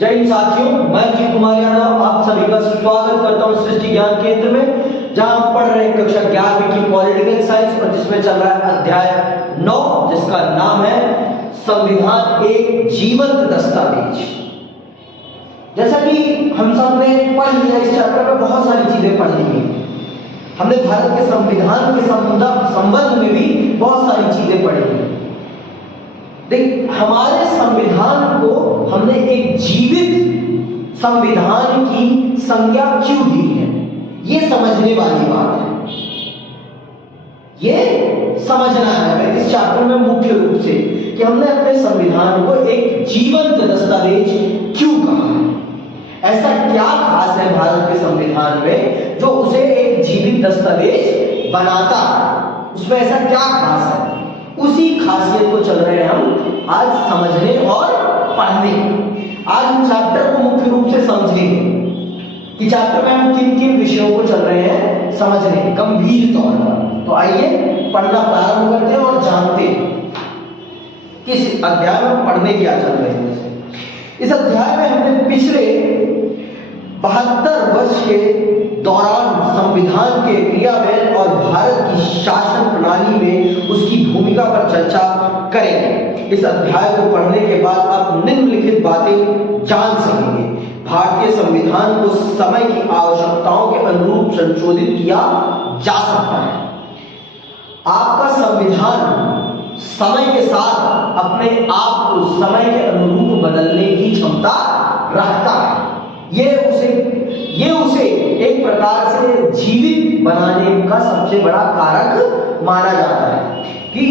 जय हिंद साथियों, मैं अजीत कुमार यादव आप सभी का स्वागत करता हूं सृष्टि ज्ञान केंद्र में, जहां हम पढ़ रहे हैं कक्षा 11वीं की पॉलिटिकल साइंस और जिसमें चल रहा है अध्याय 9 जिसका नाम है संविधान एक जीवंत दस्तावेज। जैसा कि हम सब ने पढ़ लिया, इस चैप्टर में बहुत सारी चीजें पढ़ ली हैं। हमने भारत के संविधान के संबंध में भी बहुत सारी चीजें पढ़ी हैं। देख, हमारे संविधान को हमने एक जीवित संविधान की संज्ञा क्यों दी है, ये समझने वाली बात है। ये समझना है इस चैप्टर में मुख्य रूप से कि हमने अपने संविधान को एक जीवंत दस्तावेज क्यों कहा है। ऐसा क्या खास है भारत के संविधान में जो उसे एक जीवित दस्तावेज बनाता, उसमें ऐसा क्या खास है, उसी खासियत को चल रहे हैं हम आज समझने और पढ़ने। आज हम चैप्टर को मुख्य रूप से समझेंगे कि चैप्टर में हम किन किन विषयों को चल रहे हैं समझने गंभीर तौर पर। तो आइए पढ़ना प्रारंभ करते हैं और जानते हैं किस अध्याय में पढ़ने क्या चल रहे हैं। इस अध्याय में हमने पिछले 72 वर्ष के दौरान संविधान के क्रियान्वयन और भारत की शासन प्रणाली में उसकी भूमिका पर चर्चा करेंगे। इस अध्याय को पढ़ने के बाद आप निम्नलिखित बातें जान सकेंगे। भारतीय संविधान को समय की आवश्यकताओं के अनुरूप संशोधित किया जा सकता है। आपका संविधान समय के साथ अपने आप को समय के अनुरूप बदलने की क्षमता रखता है। ये उसे एक प्रकार से जीवित बनाने का सबसे बड़ा कारक माना जाता है कि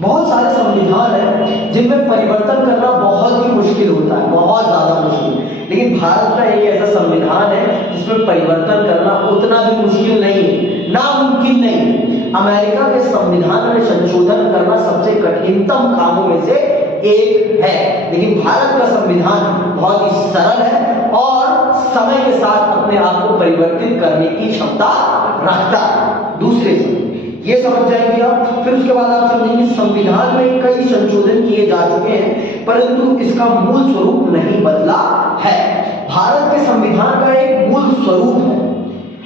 बहुत सारे संविधान हैं जिनमें परिवर्तन करना बहुत ही मुश्किल होता है, बहुत ज्यादा मुश्किल। लेकिन भारत का एक ऐसा संविधान है जिसमें परिवर्तन करना उतना भी मुश्किल नहीं है, नामुमकिन नहीं। अमेरिका के संविधान में संशोधन करना सबसे कठिनतम कामों में से एक है, लेकिन भारत का संविधान बहुत ही सरल है और समय के साथ अपने आप को परिवर्तित करने की क्षमता रखता है। दूसरे से ये समझ जाएंगे आप। फिर उसके बाद आप समझेंगे संविधान में कई संशोधन किए जा चुके हैं परंतु इसका मूल स्वरूप नहीं बदला है। भारत के संविधान का एक मूल स्वरूप है,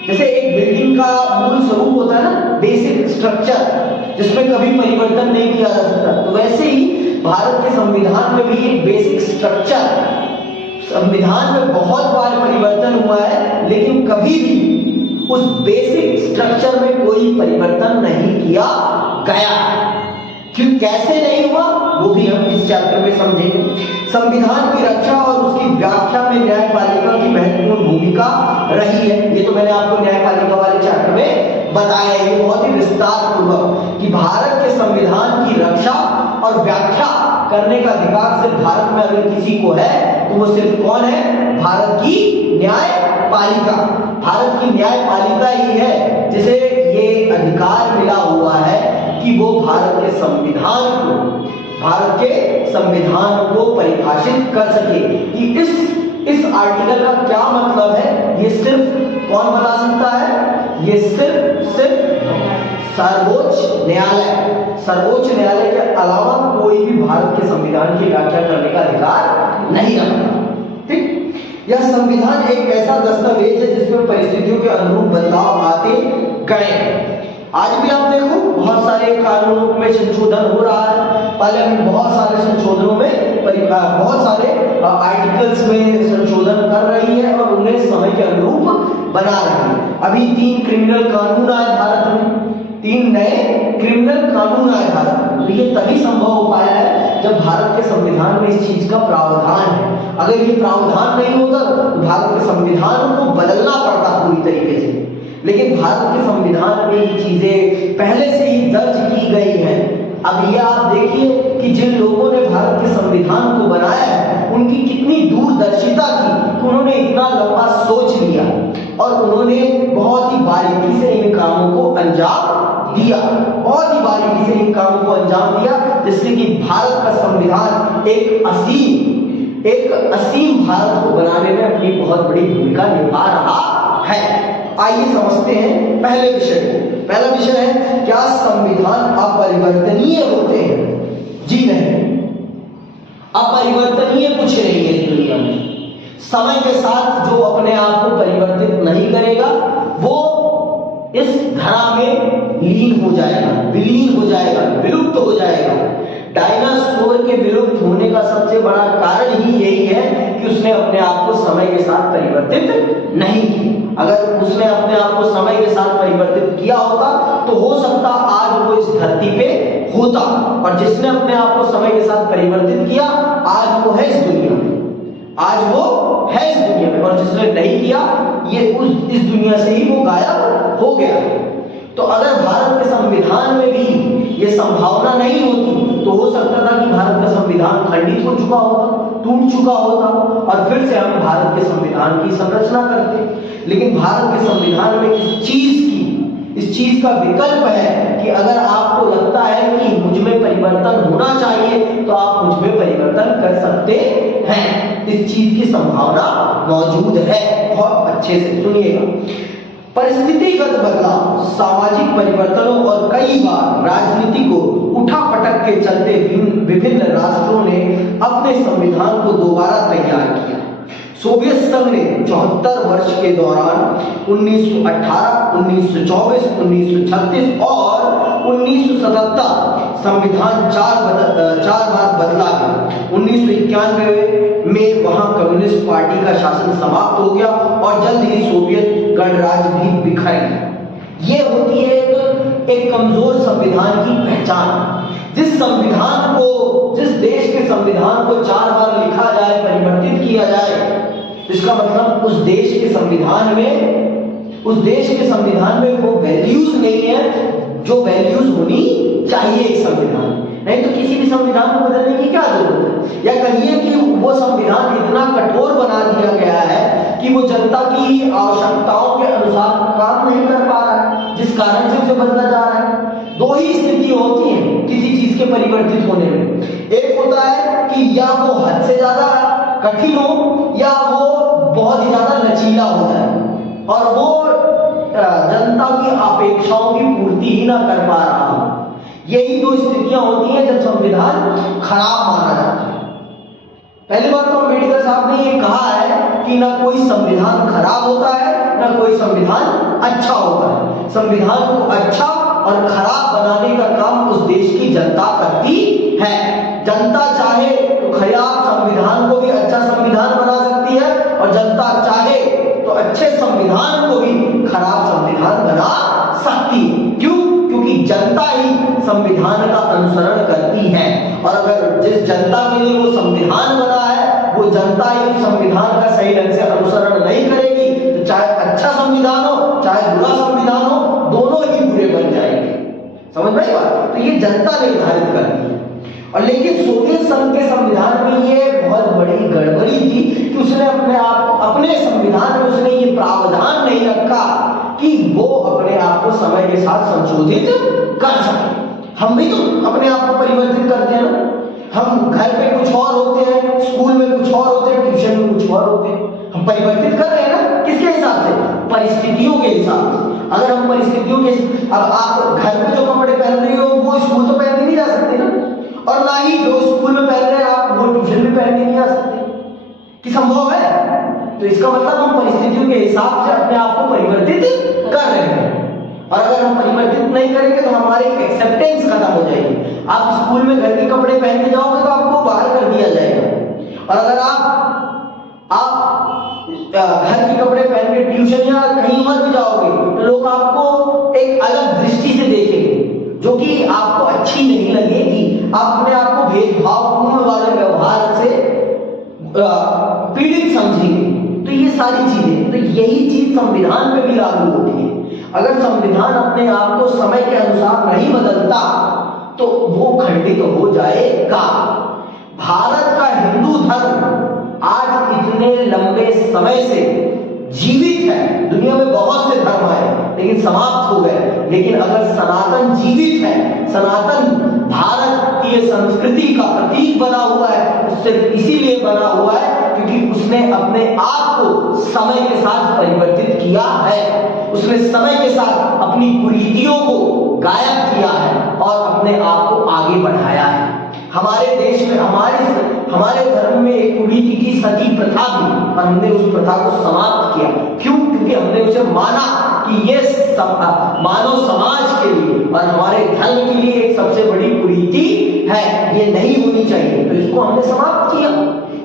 जैसे एक बिल्डिंग का मूल स्वरूप होता है ना, बेसिक स्ट्रक्चर जिसमें कभी परिवर्तन नहीं किया जा सकता, तो वैसे ही भारत के संविधान में भी एक बेसिक स्ट्रक्चर, संविधान में बहुत बार परिवर्तन हुआ है लेकिन कभी भी उस बेसिक स्ट्रक्चर में कोई परिवर्तन नहीं किया गया। क्यों, कैसे नहीं हुआ वो भी हम इस चैप्टर में समझेंगे। संविधान की रक्षा और उसकी व्याख्या में न्यायपालिका की महत्वपूर्ण भूमिका रही है। ये तो मैंने आपको न्यायपालिका वाले चैप्टर में बताया है, ये बहुत ही विस्तार पूर्वक कि भारत के संविधान की रक्षा और व्याख्या करने का अधिकार सिर्फ भारत में अगर किसी को है तो वो सिर्फ कौन है, भारत की न्यायपालिका। भारत की न्यायपालिका ही है जिसे ये अधिकार मिला हुआ है कि वो भारत के संविधान को परिभाषित कर सके कि इस आर्टिकल का क्या मतलब है। ये सिर्फ कौन बता सकता है, ये सिर्फ सर्वोच्च न्यायालय के अलावा कोई भी भारत के संविधान की व्याख्या करने का अधिकार नहीं रखता। ठीक, यह संविधान एक ऐसा दस्तावेज है जिसमें परिस्थितियों के अनुरूप बदलाव आते गए। आज भी आप देखो बहुत सारे कानूनों में संशोधन हो रहा है। पहले हम बहुत सारे संशोधनों में बहुत सारे आर्टिकल्स में संशोधन कर रही है और उन्हें समय के अनुरूप बना रही है। अभी 3 क्रिमिनल कानून आए भारत में, 3 नए क्रिमिनल कानून आए भारत में। ये तभी संभव हो पाया है जब भारत के संविधान में इस चीज का प्रावधान है। अगर ये प्रावधान नहीं होता तो भारत के संविधान को बदलना पड़ता पूरी तरीके से। लेकिन भारत के संविधान में ये चीजें पहले से ही दर्ज की गई हैं। अब ये आप देखिए कि जिन लोगों ने भारत के संविधान को बनाया है उनकी कितनी दूरदर्शिता थी कि उन्होंने इतना लंबा सोच लिया और उन्होंने बहुत ही बारीकी से इन कामों को अंजाम दिया, बहुत ही बारीकी से इन कामों को अंजाम दिया, जिससे कि भारत का संविधान एक असीम भारत को बनाने में अपनी बहुत बड़ी भूमिका निभा रहा है। आइए समझते हैं पहले विषय को। पहला विषय है, क्या संविधान अपरिवर्तनीय होते हैं? जी नहीं, अपरिवर्तनीय कुछ नहीं है इस दुनिया में। समय के साथ जो अपने आप को परिवर्तित नहीं करेगा वो इस धरा में लीन हो जाएगा, विलीन हो जाएगा, विलुप्त हो जाएगा। डायनासोर के विलुप्त होने का सबसे बड़ा कारण ही यही है कि उसने अपने आप को समय के साथ परिवर्तित नहीं किया। अगर उसने अपने आप को समय के साथ परिवर्तित किया होता तो हो सकता आज वो इस धरती पे होता, और जिसने अपने आप को समय के साथ परिवर्तित किया आज वो है इस दुनिया में, आज वो है इस दुनिया में, और जिसने नहीं किया ये इस दुनिया से ही वो गायब हो गया। तो अगर भारत के संविधान में भी ये संभावना नहीं होती तो हो सकता था कि भारत का संविधान खंडित हो चुका होता, टूट चुका होता, और फिर से हम भारत के संविधान की संरचना करते। लेकिन भारत के संविधान में इस चीज का विकल्प है कि अगर आपको लगता है कि मुझ में परिवर्तन होना चाहिए तो आप मुझ में परिवर्तन कर सकते हैं। इस चीज की संभावना मौजूद है। बहुत अच्छे से सुनिएगा। परिस्थितिगत बदलाव, सामाजिक परिवर्तनों और कई बार राजनीति को उठापटक के चलते विभिन्न राष्ट्रों ने अपने संविधान को दोबारा तैयार किया। सोवियत संघ ने 74 वर्ष के दौरान 1918, 1924, 1936 और 1977 संविधान चार बार बदला गया। 1991 में वहां कम्युनिस्ट पार्टी का शासन समाप्त हो गया और जल्द ही सोवियत गणराज्य भी बिखर गया। ये होती है एक कमजोर संविधान की पहचान। जिस देश के संविधान को 4 बार लिखा जाए, परिवर्तित किया जाए, इसका मतलब उस देश के संविधान में वो वैल्यूज नहीं है जो वैल्यूज होनी चाहिए एक संविधान। नहीं तो किसी भी संविधान को बदलने की क्या जरूरत है। या कहिए कि वो संविधान इतना कठोर बना दिया गया है कि वो जनता की आवश्यकताओं के अनुसार काम नहीं कर पा रहा है, जिस कारण से उसे बदला जा रहा है। दो ही स्थिति होती है किसी चीज के परिवर्तित होने में। एक होता है कि या वो हद से ज्यादा कठिन हो या वो बहुत ही ज्यादा लचीला हो जाए और वो जनता की अपेक्षाओं की पूर्ति ही ना कर पा रहा हो। यही दो स्थितियां होती हैं जब संविधान खराब माना जाता है। पहली बात तो अम्बेडकर साहब ने ये कहा है कि ना कोई संविधान खराब होता है ना कोई संविधान अच्छा होता है। संविधान को अच्छा और खराब बनाने का काम उस देश की जनता करती है। जनता चाहे तो खराब संविधान को भी अच्छा संविधान बना सकती है और जनता चाहे तो अच्छे संविधान को भी खराब संविधान बना सकती है। क्यों? क्योंकि जनता ही संविधान का अनुसरण करती है, और अगर जिस जनता के लिए वो संविधान बना है वो जनता ही संविधान का सही ढंग से अनुसरण नहीं करेगी तो चाहे अच्छा संविधान हो चाहे बुरा संविधान हो, दोनों ही बुरे बन जाएंगे। समझ में आई बात? तो ये जनता निर्धारित करती है। और लेकिन सोवियत संघ के संविधान में ये बहुत बड़ी गड़बड़ी थी कि उसने अपने संविधान में उसने ये प्रावधान नहीं रखा कि वो अपने आप को समय के साथ संशोधित कर सके। हम भी तो अपने आप को परिवर्तित करते हैं ना। हम घर पे कुछ और होते हैं, स्कूल में कुछ और होते हैं, ट्यूशन में कुछ और होते हैं। हम परिवर्तित कर रहे हैं ना, किसके हिसाब से? परिस्थितियों के हिसाब से। अगर हम परिस्थितियों के, अब आप घर में जो कपड़े पहन रही हो वो स्कूल तो पहन के नहीं जा सकते ना, और ना ही जो स्कूल में पहन रहे हैं आप वो ट्यूशन में पहन के नहीं जा सकते। कि संभव है? तो इसका मतलब हम परिस्थितियों के हिसाब से अपने आप को परिवर्तित कर रहे हैं। और अगर हम परिवर्तित नहीं करेंगे तो हमारी एक्सेप्टेंस खत्म हो जाएगी। आप स्कूल में घर के कपड़े पहन के जाओगे तो आपको बाहर कर दिया जाएगा, और अगर आप घर के कपड़े पहन के ट्यूशन या कहीं और भी जाओगे तो लोग आपको एक अलग दृष्टि से देखेंगे जो कि आपको अच्छी नहीं लगेगी। आप अपने आप को भेदभावपूर्ण वाले व्यवहार से पीड़ित समझेंगे। तो ये सारी चीजें, तो यही चीज संविधान पे भी लागू होती है। अगर संविधान अपने आप को समय के अनुसार नहीं बदलता तो वो खंडित हो जाएगा। भारत का हिंदू धर्म आज इतने लंबे समय से जीवित है। दुनिया में बहुत से धर्म आए लेकिन समाप्त हो गए, लेकिन अगर सनातन जीवित है, सनातन भारतीय संस्कृति का प्रतीक बना हुआ है, उससे इसीलिए बना हुआ है क्योंकि उसने अपने आप को समय के साथ परिवर्तित किया है। उसने समय के साथ अपनी कुरीतियों को गायब किया है और अपने आप को आगे बढ़ाया है। हमारे देश में हमारे धर्म में एक कुड़ी की सती प्रथा थी और हमने उस प्रथा को समाप्त किया। क्यों? क्योंकि हमने उसे माना कि ये मानव समाज के लिए और हमारे धर्म के लिए एक सबसे बड़ी कुरीति है, ये नहीं होनी चाहिए, तो इसको हमने समाप्त किया।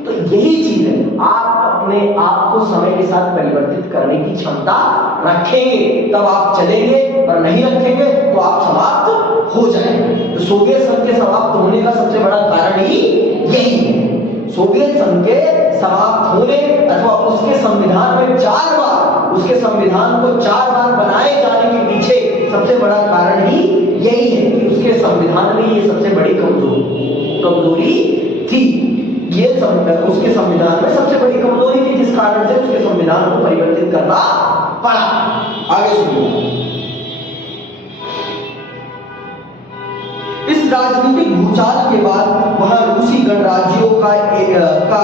तो यही चीज है, आप अपने आप को समय के साथ परिवर्तित करने की क्षमता रखेंगे तब आप चलेंगे, और नहीं रखेंगे तो आप समाप्त हो जाएंगे। तो सोवियत संघ के समाप्त होने का सबसे बड़ा कारण ही यही है। सोवियत संघ के समाप्त होने अथवा उसके संविधान में 4 बार, उसके संविधान को 4 बार बनाए जाने के पीछे सबसे बड़ा कारण ही यही है कि उसके संविधान में ये सबसे बड़ी कमजोरी थी। ये उसके संविधान में सबसे बड़ी कमजोरी थी, जिस कारण से उसके संविधान को परिवर्तित करना पड़ा। आगे सुनिए। इस राजनीतिक भूचाल के बाद वहां रूसी गणराज्यों का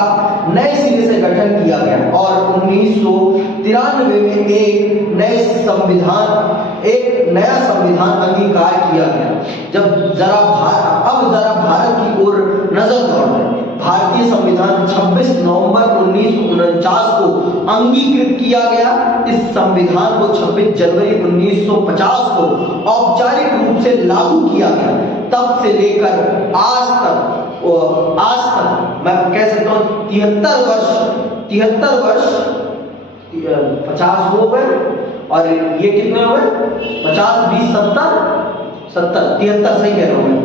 नए सिरे से गठन किया गया और 1993 में एक नया संविधान अंगीकार किया गया। जरा भारत की ओर नजर दौड़ाएं। भारतीय संविधान 26 नवंबर 1949 को अंगीकृत किया गया। इस संविधान को 26 जनवरी 1950 को औपचारिक रूप से लागू किया गया। तब से लेकर आज तक मैं कह सकता हूं 73 वर्ष 50 हो गए, और ये कितने हो गए? 50 20 70 73 सही कह रहा हूं मैं।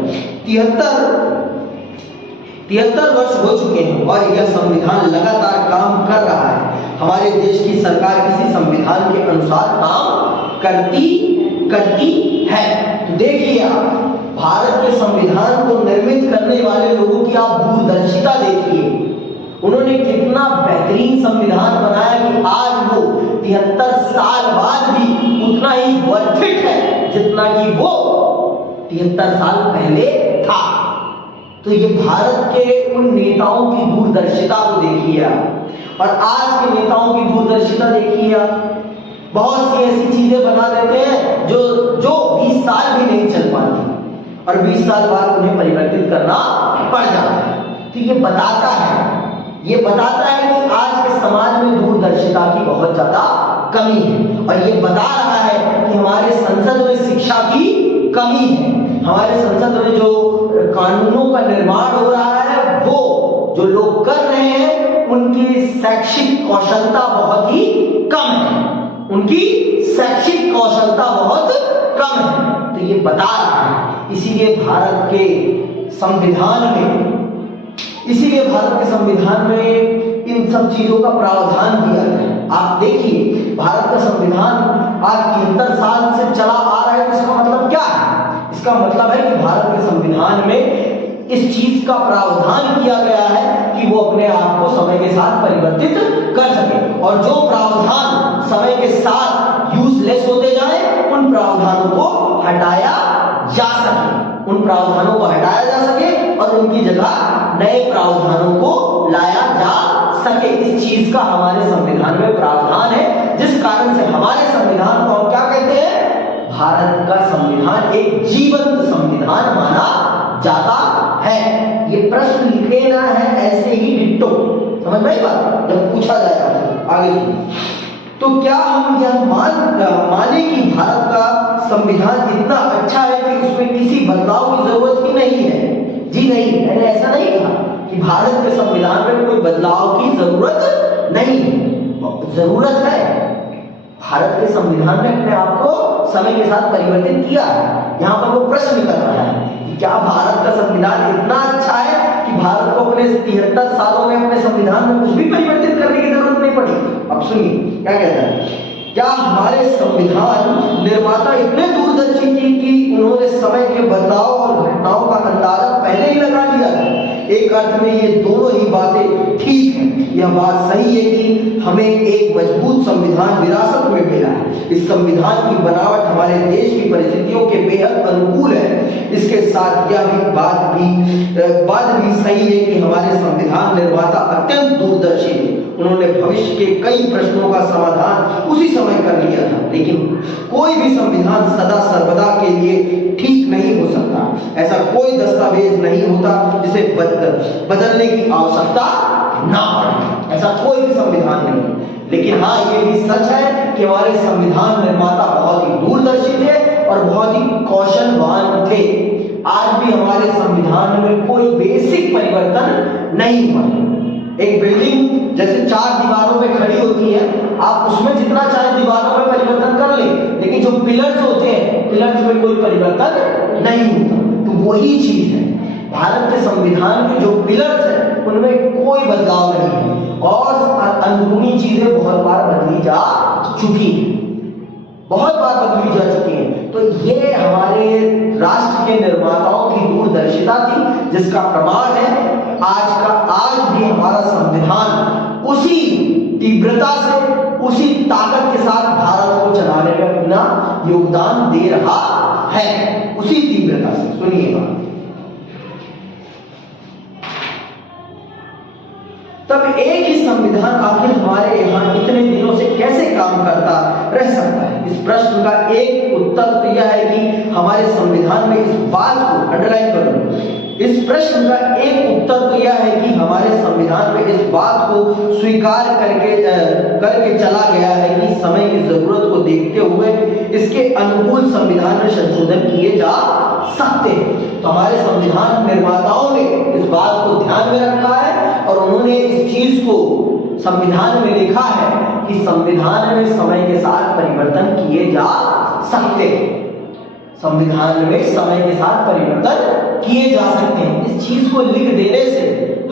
73 वर्ष हो चुके हैं और यह संविधान लगातार काम कर रहा है। हमारे देश की सरकार इसी संविधान के अनुसार काम करती है। तो देखिए, आप भारत के संविधान को निर्मित करने वाले लोगों की आप दूरदर्शिता देखिए। उन्होंने कितना बेहतरीन संविधान बनाया कि आज वो 73 साल बाद भी उतना ही वर्थ इट है जितना कि वो 73 साल पहले था। तो ये भारत के उन नेताओं की दूरदर्शिता को देखिए आप, और आज के नेताओं की दूरदर्शिता देखिए आप। बहुत सी ऐसी चीजें बना देते हैं जो 20 साल भी नहीं चल पाती, और 20 साल बाद उन्हें परिवर्तित करना पड़ जाता है। तो ये बताता है कि आज के समाज में दूरदर्शिता की बहुत ज्यादा कमी है, और ये बता रहा है कि हमारे संसद में शिक्षा की कमी है। हमारे संसद में जो कानूनों का निर्माण हो रहा है, वो जो लोग कर रहे हैं, उनकी शैक्षिक कौशलता बहुत ही कम है। तो ये बता रहा है। इसीलिए भारत के संविधान में इन सब चीजों का प्रावधान किया है। आप देखिए, भारत का संविधान आज 73 साल से चला आ रहा है। इसका मतलब क्या है? इसका मतलब है कि भारत के संविधान में इस चीज का प्रावधान किया गया है कि वो अपने आप को समय के साथ परिवर्तित कर सके, और जो प्रावधान समय के साथ यूजलेस होते जाए, उन प्रावधानों को हटाया जा सके और उनकी जगह नए प्रावधानों को लाया जा सके। इस चीज का हमारे संविधान में प्रावधान है, जिस कारण से हमारे संविधान को हम क्या कहते हैं? भारत का संविधान एक जीवंत संविधान माना जाता है। ये प्रश्न लिखे ना है ऐसे ही डिट्टो, समझ में आई बात? जब पूछा जाएगा आगे, तो क्या हम यह माने कि भारत का संविधान इतना अच्छा है कि उसमें किसी बदलाव की जरूरत ही नहीं है? जी नहीं, मैंने ऐसा नहीं कहा कि भारत के संविधान में कोई बदलाव की जरूरत नहीं है। जरूरत है। भारत के संविधान ने अपने आप को समय के साथ परिवर्तित किया है। यहाँ पर वो प्रश्न कर रहा है कि क्या भारत का संविधान इतना अच्छा है कि भारत को अपने 73 सालों में अपने संविधान में कुछ भी परिवर्तित करने की जरूरत नहीं पड़ी? अब सुनिए क्या कहता है। क्या हमारे संविधान निर्माता इतने दूरदर्शी थी कि उन्होंने समय के बदलाव और घटनाओं का अंदाजा पहले ही लगा लिया था? एक अर्थ में ये दोनों ही बातें ठीक है। यह बात सही है कि हमें एक मजबूत संविधान विरासत में मिला है। इस संविधान की बनावट हमारे देश की परिस्थितियों के बेहद अनुकूल है। इसके साथ यह भी बात भी सही है कि हमारे संविधान निर्माता अत्यंत दूरदर्शी थे। उन्होंने भविष्य के कई प्रश्नों का समाधान उसी समय कर लिया था। लेकिन कोई भी संविधान सदा सर्वदा के लिए ठीक नहीं हो सकता। ऐसा कोई कोई दस्तावेज नहीं होता जिसे बदलने की आवश्यकता ना पड़े। ऐसा कोई भी संविधान नहीं है। लेकिन हाँ, ये भी सच है कि हमारे संविधान निर्माता बहुत ही दूरदर्शी थे और बहुत ही कौशलवान थे। आज भी हमारे संविधान में कोई बेसिक परिवर्तन नहीं हुआ। एक बिल्डिंग जैसे 4 दीवारों पे खड़ी होती है, आप उसमें जितना चाहे दीवारों में परिवर्तन कर लें, लेकिन जो पिलर्स होते हैं, पिलर्स में कोई परिवर्तन नहीं होता। तो वही चीज है, भारत के संविधान के जो पिलर्स हैं उनमें कोई बदलाव नहीं है और अंदरूनी चीजें बहुत बार बदली जा चुकी हैं, बहुत बार बदली जा चुकी हैं। तो ये हमारे राष्ट्र के निर्माताओं की दूरदर्शिता थी, जिसका प्रमाण है आज भी हमारा संविधान उसी तीव्रता से, उसी ताकत के साथ भारत को चलाने में अपना योगदान दे रहा है, उसी तीव्रता से। सुनिएगा, तब एक ही संविधान आखिर हमारे यहाँ इतने दिनों से कैसे काम करता रह सकता है? इस प्रश्न का एक उत्तर तो यह है कि हमारे संविधान में इस बात को अंडरलाइन करूं, इस प्रश्न का एक उत्तर तो यह है कि हमारे संविधान में इस बात को स्वीकार करके चला गया है कि समय की जरूरत को देखते हुए इसके अनुकूल संविधान में संशोधन किए जा सकते हैं। तो हमारे संविधान निर्माताओं ने इस बात को ध्यान में रखा है और उन्होंने इस चीज को संविधान में लिखा है कि संविधान में समय के साथ परिवर्तन किए जा सकते हैं। संविधान में समय के साथ परिवर्तन किए जा सकते हैं। इस चीज को लिख देने से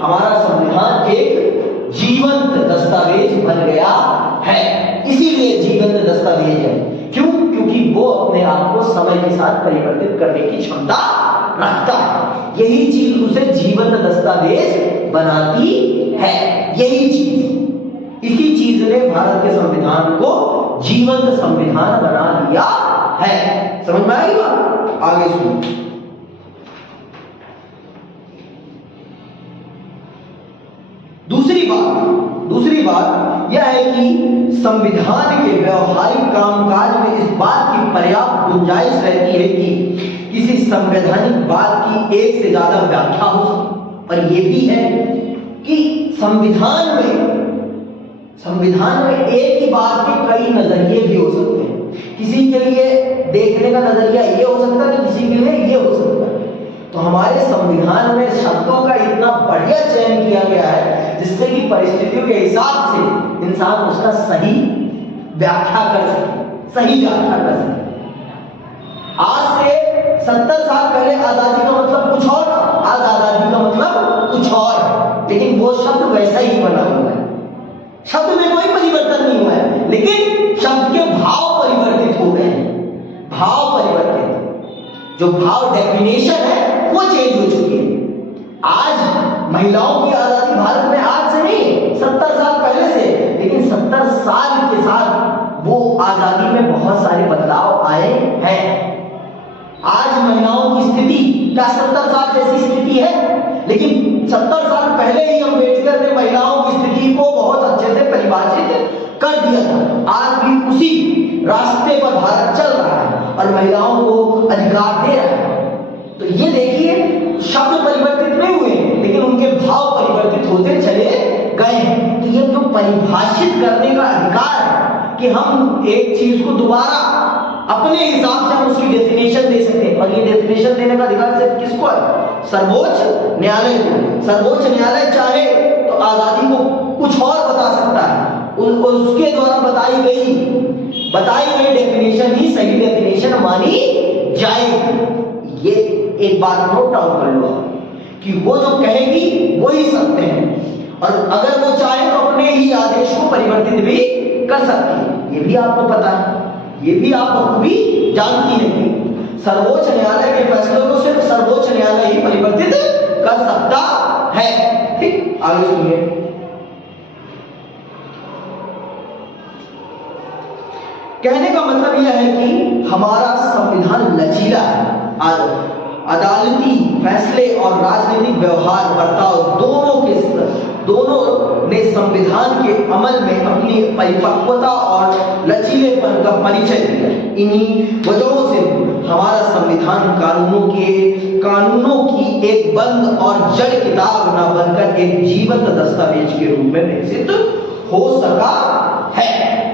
हमारा संविधान एक जीवंत दस्तावेज बन गया है। इसीलिए जीवंत दस्तावेज है। क्यों? क्योंकि वो अपने आप को समय के साथ परिवर्तित करने की क्षमता रखता है। यही चीज उसे जीवंत दस्तावेज बनाती है। यही चीज, इसी चीज ने भारत के संविधान को जीवंत संविधान बना दिया है। समझ में आई बात? आगे सुनिए। दूसरी बात यह है कि संविधान के व्यवहारिक कामकाज में इस बात की पर्याप्त गुंजाइश रहती है कि किसी संवैधानिक बात की एक से ज्यादा व्याख्या हो सके। और यह भी है कि संविधान में एक ही बात के कई नजरिए भी हो सकते हैं। किसी के लिए देखने का नजरिया ये हो सकता है, किसी के लिए ये हो सकता है। तो हमारे संविधान में शब्दों का इतना बढ़िया चयन किया गया है जिससे कि परिस्थितियों के हिसाब से इंसान उसका सही व्याख्या कर सके। आज से 70 साल पहले आजादी का मतलब कुछ और था, आज आजादी का मतलब कुछ और है, लेकिन वो शब्द वैसा ही बना हुआ है। शब्द में कोई परिवर्तन नहीं हुआ है, लेकिन शब्द के भाव परिवर्तित हो गए हैं। भाव परिवर्तित, जो भाव डेफिनेशन है वो चेंज हो चुकी है। आज महिलाओं की आजादी भारत में आज से नहीं, 70 साल पहले से, लेकिन 70 साल के साथ वो आजादी में बहुत सारे बदलाव आए हैं। आज महिलाओं की स्थिति क्या 70 साल जैसी स्थिति है? लेकिन 70 साल पहले ही अम्बेडकर ने महिलाओं की स्थिति को बहुत अच्छे से परिभाषित कर दिया था। आज भी उसी रास्ते पर भारत चल रहा है और महिलाओं को अधिकार दे रहा है। तो ये देखिए, शब्द परिवर्तित नहीं हुए, लेकिन उनके भाव परिवर्तित होते चले गए हैं। तो ये जो परिभाषित करने का अधिकार है कि हम एक चीज को दोबारा अपने हिसाब से हम उसकी डेफिनेशन दे सकते हैं, और ये डेफिनेशन देने का अधिकार सिर्फ किसको है? सर्वोच्च न्यायालय को। सर्वोच्च न्यायालय चाहे तो आजादी को कुछ और बता सकता है, उसके द्वारा बताई गई डेफिनेशन ही सही डेफिनेशन मानी जाएगी। ये एक बात नोट डाउन कर लो कि वो जो कहेगी वही सत्य है, और अगर वो चाहे तो अपने ही आदेश को परिवर्तित भी कर सकती है। ये भी आपको पता है, ये भी आप बखूबी जानती है कि सर्वोच्च न्यायालय के फैसलों को सिर्फ सर्वोच्च न्यायालय ही परिवर्तित कर सकता है। ठीक, आगे सुनिए। कहने का मतलब यह है कि हमारा संविधान लचीला है। अदालती फैसले और राजनीतिक व्यवहार बर्ताव दोनों ने संविधान के अमल में अपनी परिपक्वता और लचीलेपन का परिचय दिया। इन्हीं वजहों से हमारा संविधान कानूनों एक बंद और जड़ किताब न बनकर एक जीवंत दस्तावेज के रूप में विकसित हो सका है।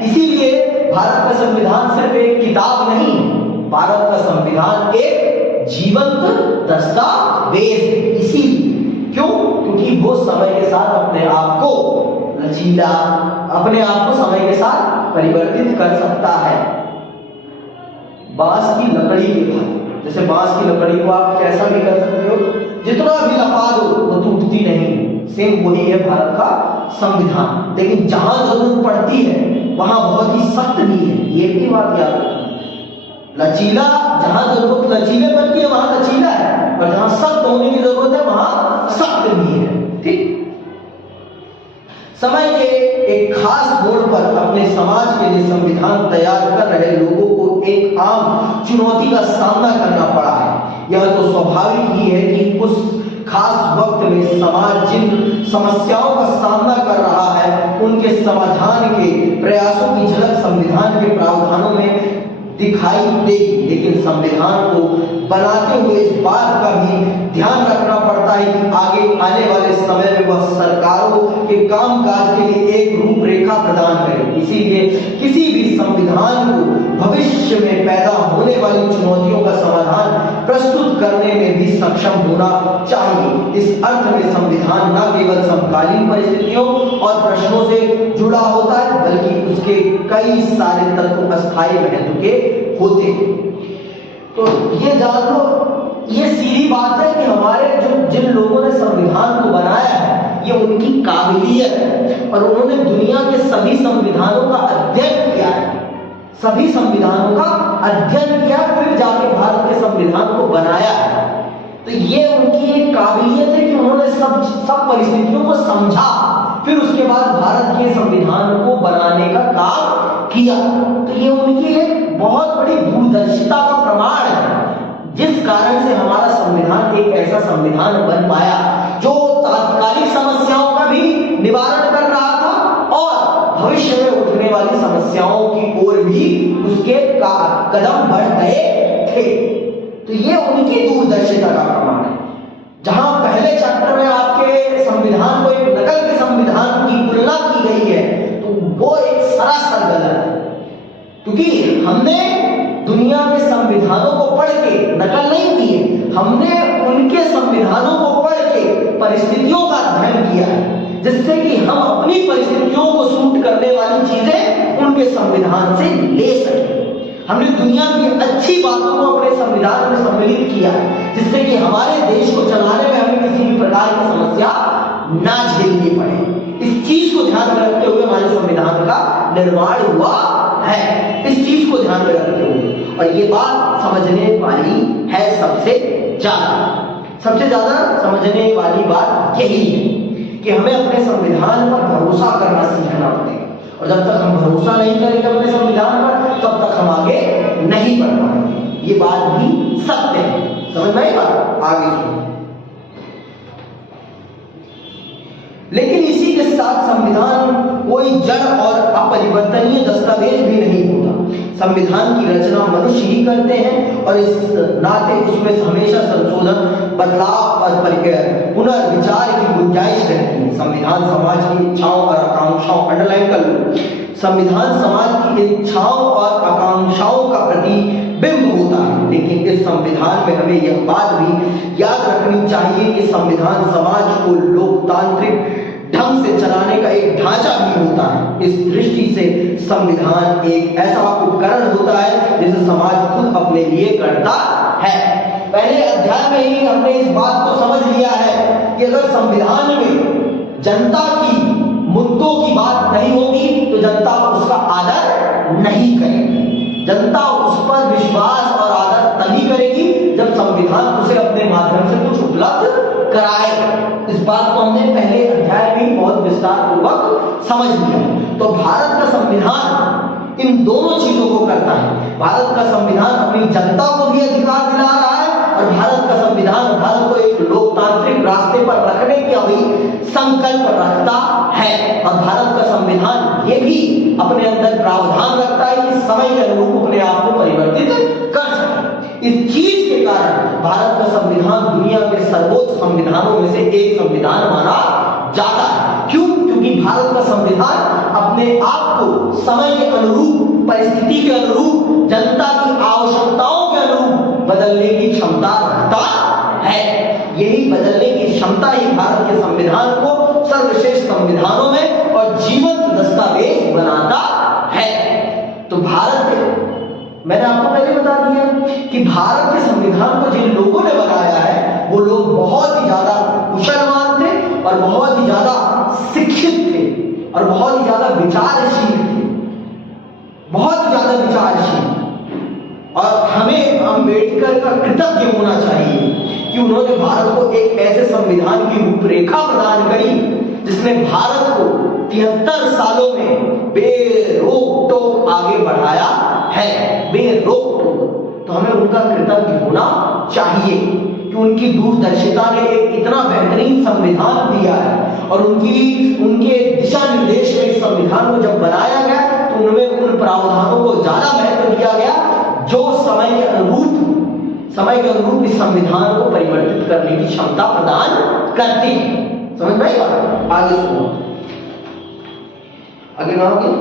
इसीलिए भारत का संविधान सिर्फ एक किताब नहीं, भारत का संविधान एक जीवंत दस्तावेज। इसीलिए क्यों? क्योंकि वो समय के साथ अपने आप को लचीला, अपने आप को समय के साथ परिवर्तित कर सकता है। बांस की लकड़ी की भांति, जैसे बांस की लकड़ी को आप कैसा भी कर सकते हो, जितना भी लफा दो वो टूटती नहीं, सेम वही है भारत का संविधान। लेकिन जहां जरूरत पड़ती है वहां बहुत ही सख्त भी है, ये भी बात याद रखना। लचीला, जहां जरूरत लचीलेपन की है वहां लचीला है, और जहां सख्त होने की जरूरत है वहां सख्त भी है। ठीक, समय के एक खास मोड़ पर अपने समाज के लिए संविधान तैयार कर रहे लोगों को एक आम चुनौती का सामना करना पड़ा है। यह तो स्वाभाविक ही है कि उस खास वक्त में समाज जिन समस्याओं का सामना कर रहा है उनके समाधान के प्रयासों की झलक संविधान के प्रावधानों में दिखाई देगी। लेकिन संविधान को बनाते हुए इस बात का भी ध्यान रखना पड़ता है कि आगे आने वाले समय में वह सरकारों के कामकाज के लिए एक रूपरेखा प्रदान करे। इसीलिए किसी भी संविधान को भविष्य में पैदा होने वाली चुनौतियों का समाधान प्रस्तुत करने में भी सक्षम होना चाहिए। इस अर्थ में संविधान न केवल समकालीन परिस्थितियों और प्रश्नों से जुड़ा होता है, बल्कि उसके कई सारे तत्व अस्थायी महत्व के होते हैं। तो ये जान लो, ये सीधी बात है कि हमारे जिन लोगों ने संविधान को बनाया है ये उनकी काबिलियत है, और उन्होंने दुनिया के सभी संविधानों का अध्ययन किया है, सभी संविधानों का अध्ययन किया, फिर जाके भारत के संविधान को बनाया है। तो ये उनकी एक काबिलियत है कि उन्होंने सब परिस्थितियों को समझा, फिर उसके बाद भारत के संविधान को बनाने का काम किया। तो ये उनकी एक बहुत बड़ी दूरदर्शिता का प्रमाण है, जिस कारण से हमारा संविधान एक ऐसा संविधान बन पाया जो तात्कालिक समस्याओं का भी निवारण कर रहा था और भविष्य में उठने वाली समस्याओं की ओर भी उसके कदम बढ़ गए थे। तो ये उनकी दूरदर्शिता का प्रमाण है। जहां पहले चैप्टर में आपके संविधान को एक नकल के संविधान की तुलना की गई है, तो वो एक सरासर गलत है, क्योंकि हमने दुनिया के संविधानों को पढ़ के नकल नहीं की है, हमने उनके संविधानों को पढ़ के परिस्थितियों का अध्ययन किया है, जिससे कि हम अपनी परिस्थितियों को सूट करने वाली चीजें उनके संविधान से ले सकें। हमने दुनिया की अच्छी बातों को अपने संविधान में सम्मिलित किया है, जिससे कि हमारे देश को चलाने में हमें किसी भी प्रकार की समस्या ना झेलनी पड़े। इस चीज को ध्यान में रखते हुए हमारे संविधान का निर्माण हुआ है, इस चीज को ध्यान में रखते हुए, और ये बात समझने वाली है सबसे ज्यादा समझने वाली बात यही है कि हमें अपने संविधान पर भरोसा करना सीखना पड़ेगा, और जब तक हम भरोसा नहीं करेंगे अपने संविधान पर तब तक हम आगे नहीं बढ़ पाएंगे। ये बात भी सत्य है, समझ में आई बात? आगे सुनो। लेकिन इसी के साथ संविधान कोई जड़ और अपरिवर्तनीय दस्तावेज भी नहीं होता। संविधान की रचना मनुष्य ही करते हैं, और इस नाते उसमें हमेशा संशोधन, बदलाव और पुनर्विचार की गुंजाइश रहती है। संविधान समाज की इच्छाओं और आकांक्षाओं, अंडरलाइन कर लो, संविधान समाज की इच्छाओं और आकांक्षाओं का प्रतिबिंब होता है। लेकिन इस संविधान में हमें यह बात भी याद रखनी चाहिए कि संविधान समाज को लोकतांत्रिक ढंग से चलाने का एक ढांचा भी होता है। इस दृष्टि से संविधान एक ऐसा उपकरण होता है जिसे समाज खुद अपने लिए करता है। पहले अध्याय में ही हमने इस बात को समझ लिया है कि अगर संविधान में जनता की मुद्दों की बात नहीं होगी तो जनता उसका आदर नहीं करेगी। जनता उस पर विश्वास और आदर तभी करेगी जब संविधान उसे अपने माध्यम से कुछ उपलब्ध कराए। इस बात को हमने पहले अध्याय में बहुत विस्तार पूर्वक समझ लिया। तो भारत का संविधान इन दोनों चीजों को करता है। भारत का संविधान अपनी जनता को भी अधिकार दिला रहा है, और भारत का संविधान भारत को एक लोकतांत्रिक रास्ते पर रखने का भी संकल्प रखता है। और भारत का संविधान ये भी अपने अंदर प्रावधान रखता है कि समय के अनुरूप अपने आप को परिवर्तित कर सके। इस चीज के कारण भारत का संविधान दुनिया के सर्वोच्च संविधानों में से एक संविधान माना जाता है। क्यों? क्योंकि भारत का संविधान अपने आप को समय के अनुरूप, परिस्थिति के अनुरूप, जनता की आवश्यकताओं के अनुरूप बदलने की क्षमता रखता है। यही बदलने की क्षमता ही भारत के संविधान को सर्वश्रेष्ठ संविधानों में और जीवंत दस्तावेज बनाता है। तो मैंने आपको पहले बता दिया कि भारत के संविधान को जिन लोगों ने बनाया है वो लोग बहुत ही ज्यादा कुशलवान थे और बहुत ही ज्यादा शिक्षित थे और बहुत ही ज्यादा विचारशील थे, बहुत ही ज्यादा विचारशील। और हमें अम्बेडकर का कृतज्ञ होना चाहिए कि उन्होंने भारत को एक ऐसे संविधान की रूपरेखा प्रदान करी जिसने भारत को 73 सालों में बेरोक टोक आगे बढ़ाया है, बेरोक टोक। तो हमें उनका कृतज्ञ होना चाहिए कि उनकी दूरदर्शिता ने एक इतना बेहतरीन संविधान दिया है और उनके दिशा निर्देश में इस संविधान को जब बनाया गया तो उनमें उन प्रावधानों को ज्यादा महत्व दिया गया जो समय के अनुरूप इस संविधान को परिवर्तित करने की क्षमता प्रदान करती है। समझ में आई बात? आगे सुनो, आगे बढ़ोगे।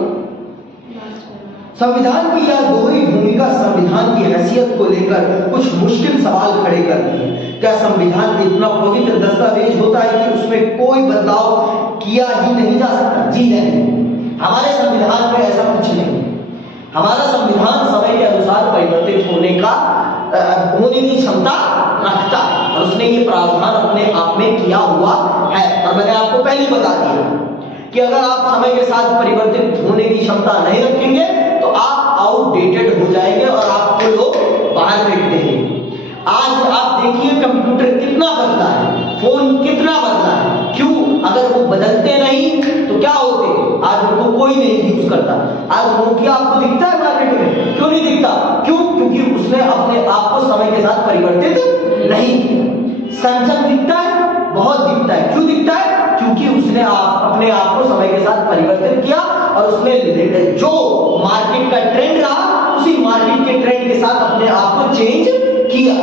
संविधान की यह दोहरी भूमिका संविधान की हैसियत को लेकर कुछ मुश्किल सवाल खड़े करती है। क्या संविधान इतना पवित्र दस्तावेज होता है कि उसमें कोई बदलाव किया ही नहीं जा सकता? जी नहीं, हमारे संविधान में ऐसा कुछ नहीं। हमारा संविधान समय के अनुसार परिवर्तित होने की क्षमता रखता है और उसने ये प्रावधान अपने आप में किया हुआ है। और मैंने आपको पहले बता दिया कि अगर आप समय के साथ परिवर्तित होने की क्षमता नहीं रखेंगे तो आप आउटडेटेड हो जाएंगे और आपको लोग बाहर फेंक देंगे। आज आप देखिए कंप्यूटर कितना बदला है, फोन कितना बदला है। क्यों? अगर वो बदलते नहीं तो क्या होते? आज उनको कोई नहीं यूज करता। आज नोकिया आपको दिखता है मार्केट में? क्यों नहीं दिखता? क्यों? क्योंकि उसने अपने आप को समय के साथ परिवर्तित नहीं किया। सैमसंग दिखता है? बहुत दिखता है। क्यों दिखता है? क्योंकि उसने अपने आप को समय के साथ परिवर्तित किया और उसने जो मार्केट का ट्रेंड रहा उसी मार्केट के ट्रेंड के साथ अपने आप को चेंज किया।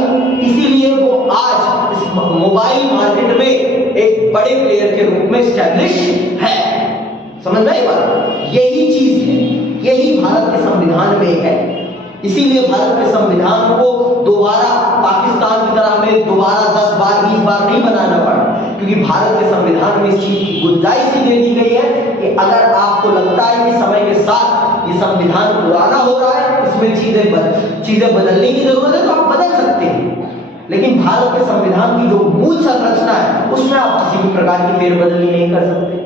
इसीलिए वो आज इस मोबाइल मार्केट में एक बड़े प्लेयर के रूप में एस्टैब्लिश है। समझ में आई बात? यही चीज है, यही भारत के संविधान में है। इसीलिए भारत के संविधान को दोबारा पाकिस्तान की तरह हमें दोबारा 10 बार 20 बार नहीं बनाना पड़ा, क्योंकि भारत के संविधान में इस चीज की गुंजाइश दे दी गई है कि अगर आपको लगता है कि समय के साथ ये संविधान पुराना हो रहा है, इसमें चीजें बदलने की जरूरत है, तो आप बदल सकते हैं। लेकिन भारत के संविधान की जो मूल संरचना है उसमें आप किसी भी प्रकार की फेरबदली नहीं कर सकते।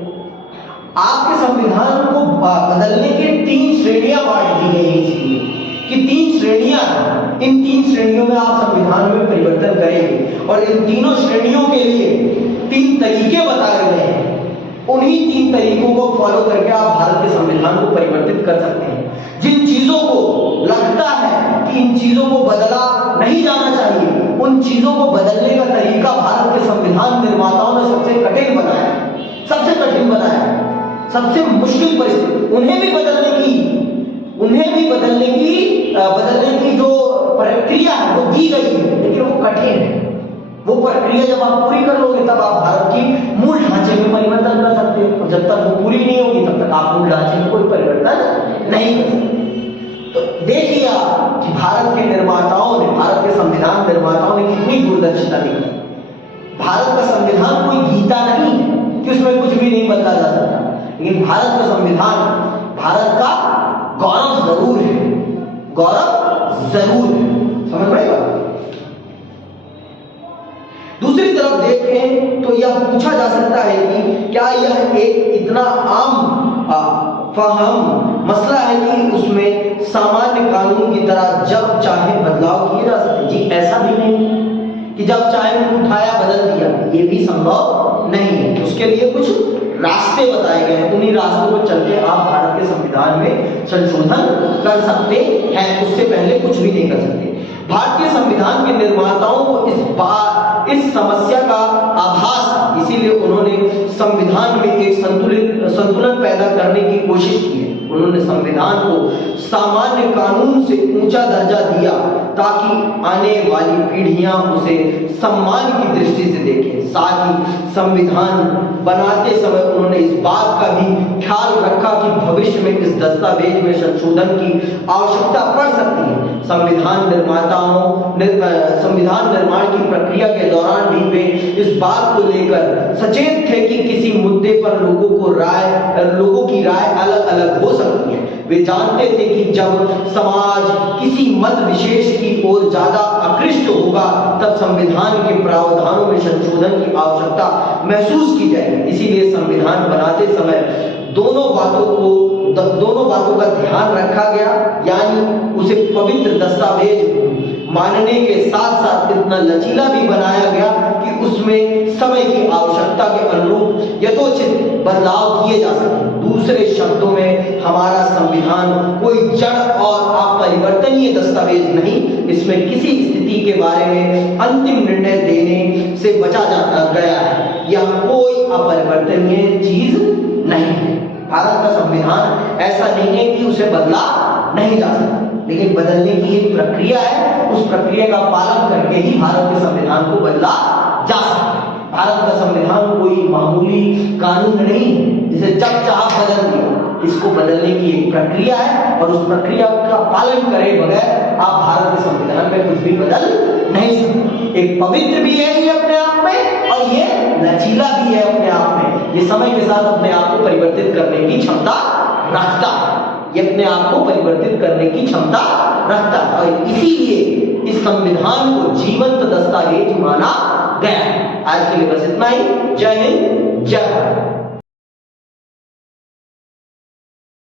आपके संविधान को बदलने के 3 श्रेणियां बांट दी गई हैं, इसलिए कि 3 श्रेणियां, इन 3 श्रेणियों में आप संविधान में परिवर्तन करेंगे और इन तीनों श्रेणियों के लिए 3 तरीके बताए गए हैं। उन्हीं 3 तरीकों को फॉलो करके आप भारत के संविधान को परिवर्तित कर सकते हैं। जिन चीजों को लगता है कि इन चीजों को बदला नहीं जाना चाहिए, उन चीजों को बदलने का तरीका भारत के संविधान निर्माताओं ने सबसे कठिन बनाया, सबसे कठिन बनाया, सबसे मुश्किल परिस्थिति उन्हें भी बदलने की जो प्रक्रिया है वो दी गई है, लेकिन वो कठिन है। वो प्रक्रिया जब आप पूरी कर लोगे तब आप भारत की मूल ढांचे में परिवर्तन कर सकते हो, और जब तक वो पूरी नहीं होगी तब तक आप मूल ढांचे में कोई परिवर्तन नहीं कर सकते। तो देखिए आप कि भारत के संविधान निर्माताओं ने कितनी दूरदर्शिता दिखाई। भारत का संविधान कोई गीता नहीं है कि उसमें कुछ भी नहीं बदला जा सकता, लेकिन भारत का संविधान भारत का गौरव जरूर है, गौरव जरूर है। समझ में आएगा? दूसरी तरफ देखें तो यह पूछा जा सकता है कि क्या यह एक इतना आम फाहम मसला है कि उसमें सामान्य कानून की तरह जब चाहे बदलाव किए जा सकते? जी ऐसा भी नहीं कि जब चाहे उठाया बदल दिया, ये भी संभव नहीं है। उसके लिए कुछ रास्ते बताए गए हैं, उन्हीं रास्तों पर चल के आप भारत के संविधान में संशोधन कर सकते हैं, उससे पहले कुछ भी नहीं कर सकते। भारतीय संविधान के निर्माताओं को इस समस्या का आभास, इसीलिए उन्होंने संविधान में एक संतुलन पैदा करने की कोशिश की है। उन्होंने संविधान को सामान्य कानून से ऊंचा दर्जा दिया ताकि आने वाली पीढ़ियां उसे सम्मान की दृष्टि से देखें। साथ ही संविधान बनाते समय उन्होंने इस बात का भी ख्याल रखा कि भविष्य में इस दस्तावेज में संशोधन की आवश्यकता पड़ सकती है। संविधान निर्माण की प्रक्रिया के दौरान भी वे इस बात को लेकर सचेत थे कि किसी मुद्दे पर लोगों की राय अलग अलग हो सकती है। वे जानते थे कि जब समाज किसी मत विशेष की ओर ज्यादा आकृष्ट होगा तब संविधान के प्रावधानों में संशोधन की आवश्यकता महसूस की जाएगी। इसीलिए संविधान बनाते समय दोनों बातों का ध्यान रखा गया, यानी उसे पवित्र दस्तावेज मानने के साथ साथ इतना लचीला भी बनाया गया कि उसमें समय की आवश्यकता के अनुरूप यथोचित बदलाव किए जा सके। दूसरे शब्दों में हमारा संविधान कोई जड़ और अपरिवर्तनीय दस्तावेज नहीं, इसमें किसी स्थिति के बारे में अंतिम निर्णय देने से बचा गया है। यह कोई अपरिवर्तनीय चीज नहीं है। भारत का संविधान ऐसा नहीं है कि उसे बदला नहीं जा सकता, लेकिन बदलने की एक प्रक्रिया है। उस प्रक्रिया का पालन करके ही भारत के संविधान को बदला जा सकता है। भारत का संविधान कोई मामूली कानून नहीं है जिसे जब चाह बदल दिया। इसको बदलने की एक प्रक्रिया है और उस प्रक्रिया का पालन करे बगैर आप भारत के संविधान में कुछ भी बदल नहीं सकते। एक पवित्र भी है ये अपने आप में और ये लचीला भी है अपने आप में। ये समय के साथ अपने आप को परिवर्तित करने की क्षमता रखता है। ये अपने आप को परिवर्तित करने की क्षमता रखता है और इसीलिए इस संविधान को जीवंत दस्तावेज माना गया है। आज के लिए बस इतना ही। जय हिंद, जय भारत।